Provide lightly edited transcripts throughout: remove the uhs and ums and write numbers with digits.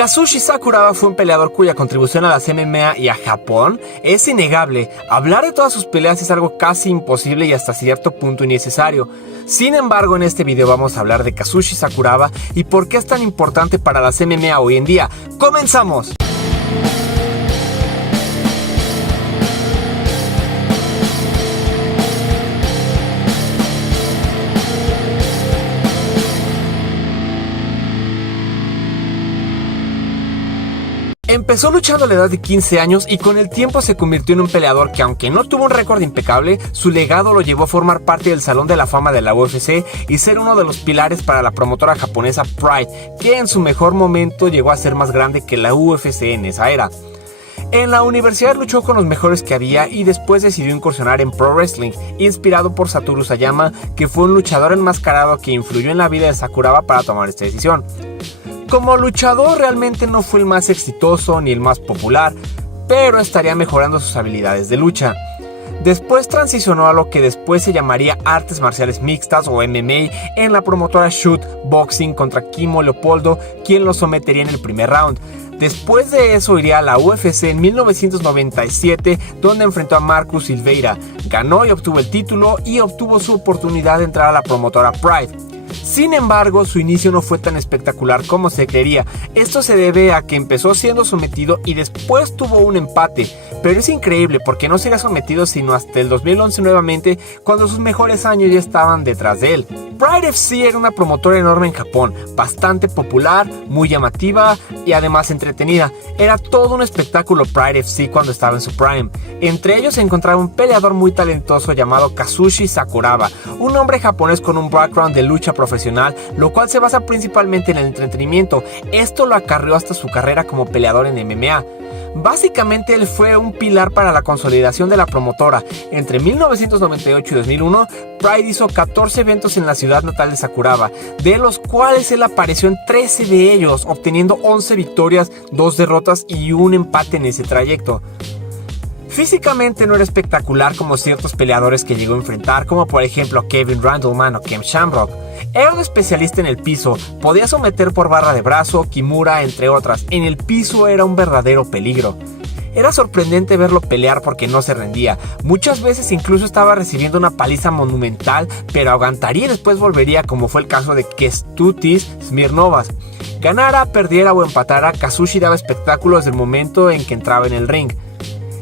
Kazushi Sakuraba fue un peleador cuya contribución a las MMA y a Japón es innegable. Hablar de todas sus peleas es algo casi imposible y hasta cierto punto innecesario. Sin embargo, en este video vamos a hablar de Kazushi Sakuraba y por qué es tan importante para las MMA hoy en día. ¡Comenzamos! Empezó luchando a la edad de 15 años y con el tiempo se convirtió en un peleador que, aunque no tuvo un récord impecable, su legado lo llevó a formar parte del Salón de la Fama de la UFC y ser uno de los pilares para la promotora japonesa Pride, que en su mejor momento llegó a ser más grande que la UFC en esa era. En la universidad luchó con los mejores que había y después decidió incursionar en Pro Wrestling, inspirado por Satoru Sayama, que fue un luchador enmascarado que influyó en la vida de Sakuraba para tomar esta decisión. Como luchador realmente no fue el más exitoso ni el más popular, pero estaría mejorando sus habilidades de lucha. Después transicionó a lo que después se llamaría Artes Marciales Mixtas o MMA en la promotora Shoot Boxing contra Kimo Leopoldo, quien lo sometería en el primer round. Después de eso iría a la UFC en 1997, donde enfrentó a Marcus Silveira, ganó y obtuvo el título y obtuvo su oportunidad de entrar a la promotora Pride. Sin embargo, su inicio no fue tan espectacular como se creería. Esto se debe a que empezó siendo sometido y después tuvo un empate, pero es increíble porque no sería sometido sino hasta el 2011 nuevamente, cuando sus mejores años ya estaban detrás de él. Pride FC era una promotora enorme en Japón, bastante popular, muy llamativa y además entretenida. Era todo un espectáculo Pride FC cuando estaba en su prime. Entre ellos se encontraba un peleador muy talentoso llamado Kazushi Sakuraba, un hombre japonés con un background de lucha profesional, lo cual se basa principalmente en el entretenimiento. Esto lo acarreó hasta su carrera como peleador en MMA. Básicamente él fue un pilar para la consolidación de la promotora. Entre 1998 y 2001, Pride hizo 14 eventos en la ciudad natal de Sakuraba, de los cuales él apareció en 13 de ellos, obteniendo 11 victorias, 2 derrotas y un empate en ese trayecto. Físicamente no era espectacular como ciertos peleadores que llegó a enfrentar, como por ejemplo Kevin Randleman o Ken Shamrock. Era un especialista en el piso, podía someter por barra de brazo, kimura, entre otras. En el piso era un verdadero peligro. Era sorprendente verlo pelear porque no se rendía. Muchas veces incluso estaba recibiendo una paliza monumental, pero aguantaría y después volvería, como fue el caso de Kęstutis Smirnovas. Ganara, perdiera o empatara, Kazushi daba espectáculo desde el momento en que entraba en el ring.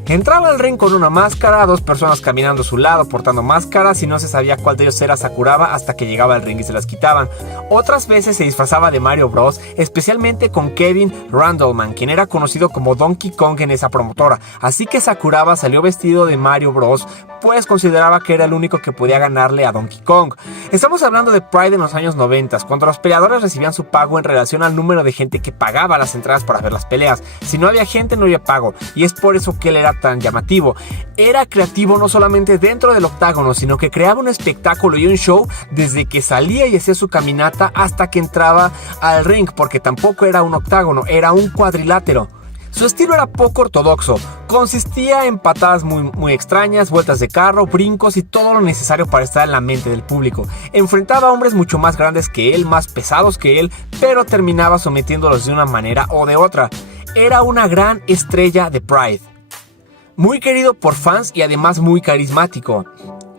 Entraba al ring con una máscara, 2 personas caminando a su lado portando máscaras y no se sabía cuál de ellos era Sakuraba hasta que llegaba al ring y se las quitaban. Otras veces se disfrazaba de Mario Bros, especialmente con Kevin Randleman, quien era conocido como Donkey Kong en esa promotora, así que Sakuraba salió vestido de Mario Bros, pues consideraba que era el único que podía ganarle a Donkey Kong. Estamos hablando de Pride en los años 90, cuando los peleadores recibían su pago en relación al número de gente que pagaba las entradas para ver las peleas. Si no había gente, no había pago, y es por eso que él era tan llamativo. Era creativo no solamente dentro del octágono, sino que creaba un espectáculo y un show desde que salía y hacía su caminata hasta que entraba al ring, porque tampoco era un octágono, era un cuadrilátero. Su estilo era poco ortodoxo, consistía en patadas muy extrañas, vueltas de carro, brincos y todo lo necesario para estar en la mente del público. Enfrentaba a hombres mucho más grandes que él, más pesados que él, pero terminaba sometiéndolos de una manera o de otra. Era una gran estrella de Pride. Muy querido por fans y además muy carismático.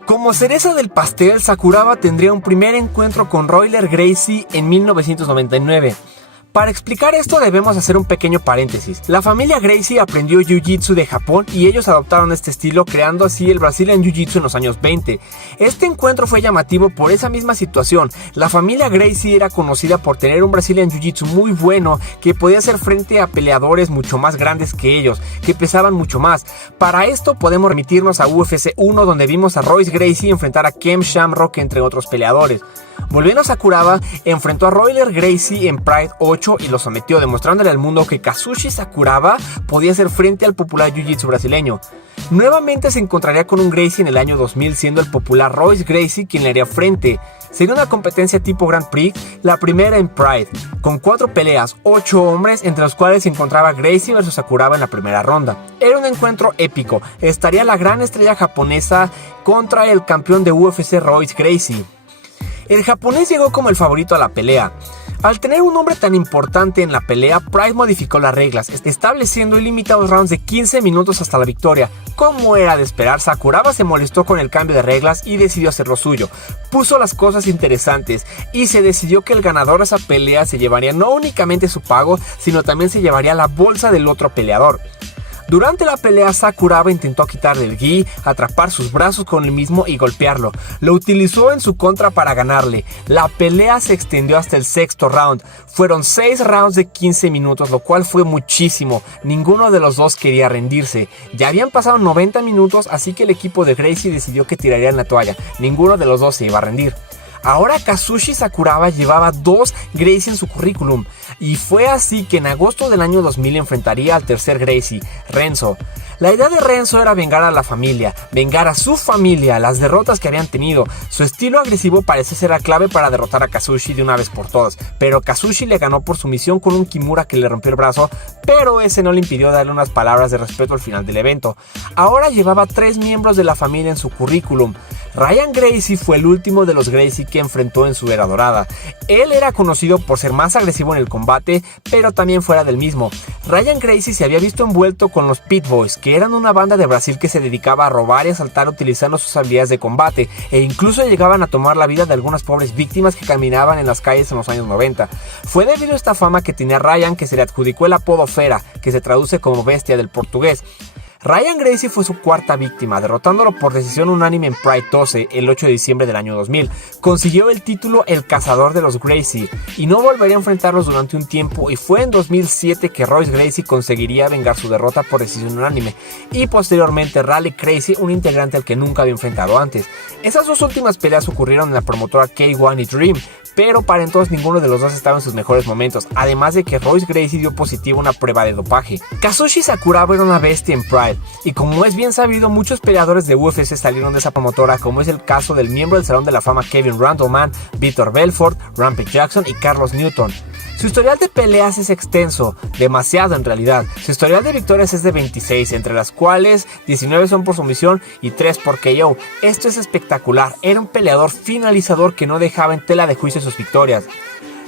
Como cereza del pastel, Sakuraba tendría un primer encuentro con Royler Gracie en 1999. Para explicar esto debemos hacer un pequeño paréntesis. La familia Gracie aprendió Jiu-Jitsu de Japón y ellos adoptaron este estilo, creando así el Brazilian Jiu-Jitsu en los años 20. Este encuentro fue llamativo por esa misma situación. La familia Gracie era conocida por tener un Brazilian Jiu-Jitsu muy bueno, que podía hacer frente a peleadores mucho más grandes que ellos, que pesaban mucho más. Para esto podemos remitirnos a UFC 1, donde vimos a Royce Gracie enfrentar a Ken Shamrock, entre otros peleadores. Volviendo a Sakuraba, enfrentó a Royler Gracie en Pride 8 y lo sometió, demostrándole al mundo que Kazushi Sakuraba podía hacer frente al popular Jiu-Jitsu brasileño. Nuevamente se encontraría con un Gracie en el año 2000, siendo el popular Royce Gracie quien le haría frente. Sería una competencia tipo Grand Prix, la primera en Pride, con 4 peleas, 8 hombres, entre los cuales se encontraba Gracie vs Sakuraba en la primera ronda. Era un encuentro épico, estaría la gran estrella japonesa contra el campeón de UFC Royce Gracie. El japonés llegó como el favorito a la pelea. Al tener un nombre tan importante en la pelea, Pride modificó las reglas, estableciendo ilimitados rounds de 15 minutos hasta la victoria. Como era de esperar, Sakuraba se molestó con el cambio de reglas y decidió hacer lo suyo. Puso las cosas interesantes y se decidió que el ganador de esa pelea se llevaría no únicamente su pago, sino también se llevaría la bolsa del otro peleador. Durante la pelea, Sakuraba intentó quitarle el gi, atrapar sus brazos con el mismo y golpearlo. Lo utilizó en su contra para ganarle. La pelea se extendió hasta el sexto round. Fueron 6 rounds de 15 minutos, lo cual fue muchísimo. Ninguno de los dos quería rendirse. Ya habían pasado 90 minutos, así que el equipo de Gracie decidió que tirarían la toalla. Ninguno de los dos se iba a rendir. Ahora Kazushi Sakuraba llevaba 2 Gracie en su currículum, y fue así que en agosto del año 2000 enfrentaría al tercer Gracie, Renzo. La idea de Renzo era vengar a la familia, vengar a su familia, las derrotas que habían tenido. Su estilo agresivo parece ser la clave para derrotar a Kazushi de una vez por todas, pero Kazushi le ganó por sumisión con un Kimura que le rompió el brazo, pero ese no le impidió darle unas palabras de respeto al final del evento. Ahora llevaba 3 miembros de la familia en su currículum. Ryan Gracie fue el último de los Gracie que enfrentó en su era dorada. Él era conocido por ser más agresivo en el combate, pero también fuera del mismo. Ryan Gracie se había visto envuelto con los Pit Boys, que eran una banda de Brasil que se dedicaba a robar y asaltar utilizando sus habilidades de combate, e incluso llegaban a tomar la vida de algunas pobres víctimas que caminaban en las calles en los años 90. Fue debido a esta fama que tenía Ryan que se le adjudicó el apodo Fera, que se traduce como bestia del portugués. Ryan Gracie fue su cuarta víctima, derrotándolo por decisión unánime en Pride 12 el 8 de diciembre del año 2000. Consiguió el título El Cazador de los Gracie y no volvería a enfrentarlos durante un tiempo, y fue en 2007 que Royce Gracie conseguiría vengar su derrota por decisión unánime, y posteriormente Raleigh Gracie, un integrante al que nunca había enfrentado antes. Esas 2 últimas peleas ocurrieron en la promotora K1 y Dream, pero para entonces ninguno de los dos estaba en sus mejores momentos, además de que Royce Gracie dio positivo a una prueba de dopaje. Kazushi Sakuraba era una bestia en Pride, y como es bien sabido, muchos peleadores de UFC salieron de esa promotora, como es el caso del miembro del Salón de la Fama Kevin Randleman, Vitor Belfort, Rampage Jackson y Carlos Newton. Su historial de peleas es extenso, demasiado en realidad. Su historial de victorias es de 26, entre las cuales 19 son por sumisión y 3 por KO. Esto es espectacular, era un peleador finalizador que no dejaba en tela de juicio sus victorias.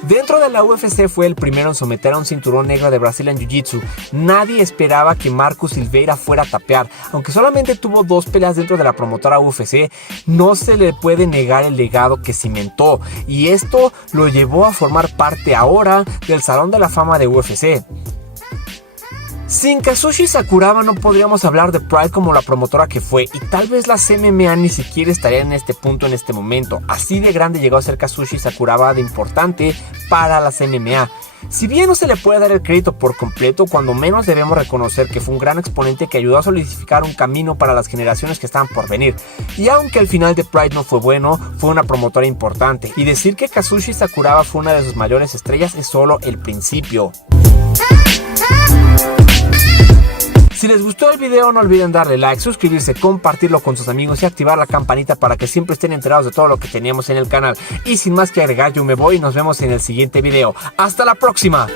Dentro de la UFC fue el primero en someter a un cinturón negro de Brazilian Jiu-Jitsu. Nadie esperaba que Marcos Silveira fuera a tapear. Aunque solamente tuvo 2 peleas dentro de la promotora UFC, no se le puede negar el legado que cimentó, y esto lo llevó a formar parte ahora del Salón de la Fama de UFC. Sin Kazushi Sakuraba no podríamos hablar de Pride como la promotora que fue, y tal vez las MMA ni siquiera estarían en este punto en este momento. Así de grande llegó a ser Kazushi Sakuraba de importante para las MMA. Si bien no se le puede dar el crédito por completo, cuando menos debemos reconocer que fue un gran exponente que ayudó a solidificar un camino para las generaciones que estaban por venir. Y aunque el final de Pride no fue bueno, fue una promotora importante, y decir que Kazushi Sakuraba fue una de sus mayores estrellas es solo el principio. Si les gustó el video, no olviden darle like, suscribirse, compartirlo con sus amigos y activar la campanita para que siempre estén enterados de todo lo que teníamos en el canal. Y sin más que agregar, yo me voy y nos vemos en el siguiente video. ¡Hasta la próxima!